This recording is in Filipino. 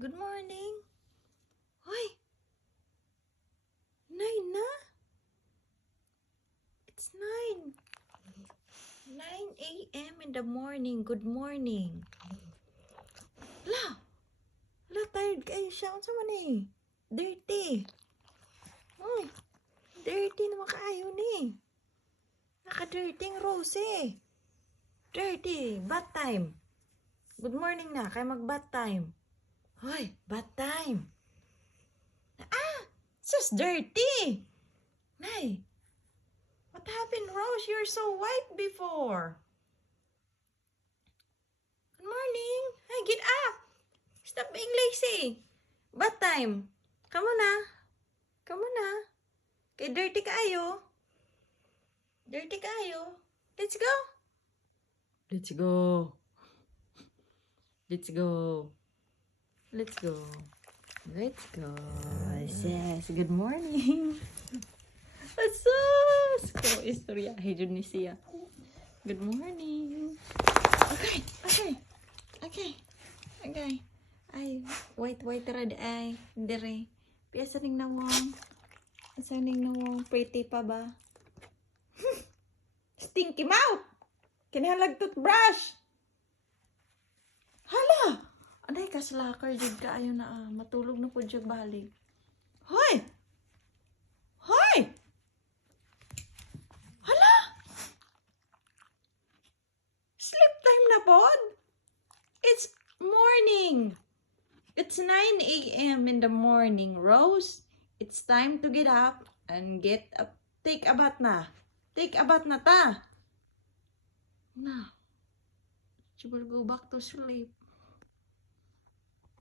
Good morning. Hoy! 9 na? It's 9. 9 a.m. in the morning. Good morning. La! Tired kayo siya. Ano man eh? Dirty. Hoy! Dirty naman kaayo ni. Naka-dirty ang rose eh. Dirty. Bath time. Good morning na. Kaya mag-bath time. Hoy! Bath time. It's just dirty. Nay! What happened, Rose? You're so white before. Good morning. Hey, get up. Stop being lazy. Bath time. Come on na. Come on na. Kay dirty kayo. Dirty kayo. Let's go. Let's go. Let's go. Let's go. Let's go. Yes. Good morning. Asus! Kung istoryahe dyan ni siya. Good morning. Okay. Ay, white red ay. Dire. Piasa ning nawang. Asa ning nawang. Pretty pa ba? Stinky mouth! Kinahalag toothbrush! Hala! Anay, kaslakar dyan ka. Ayaw na matulog na po dyan balik. Hoy! Hoy! Sleep time na pod. It's morning. It's 9 a.m. in the morning, Rose. It's time to get up and get up. Take a bath na. Take a bath na ta. Na. She will go back to sleep.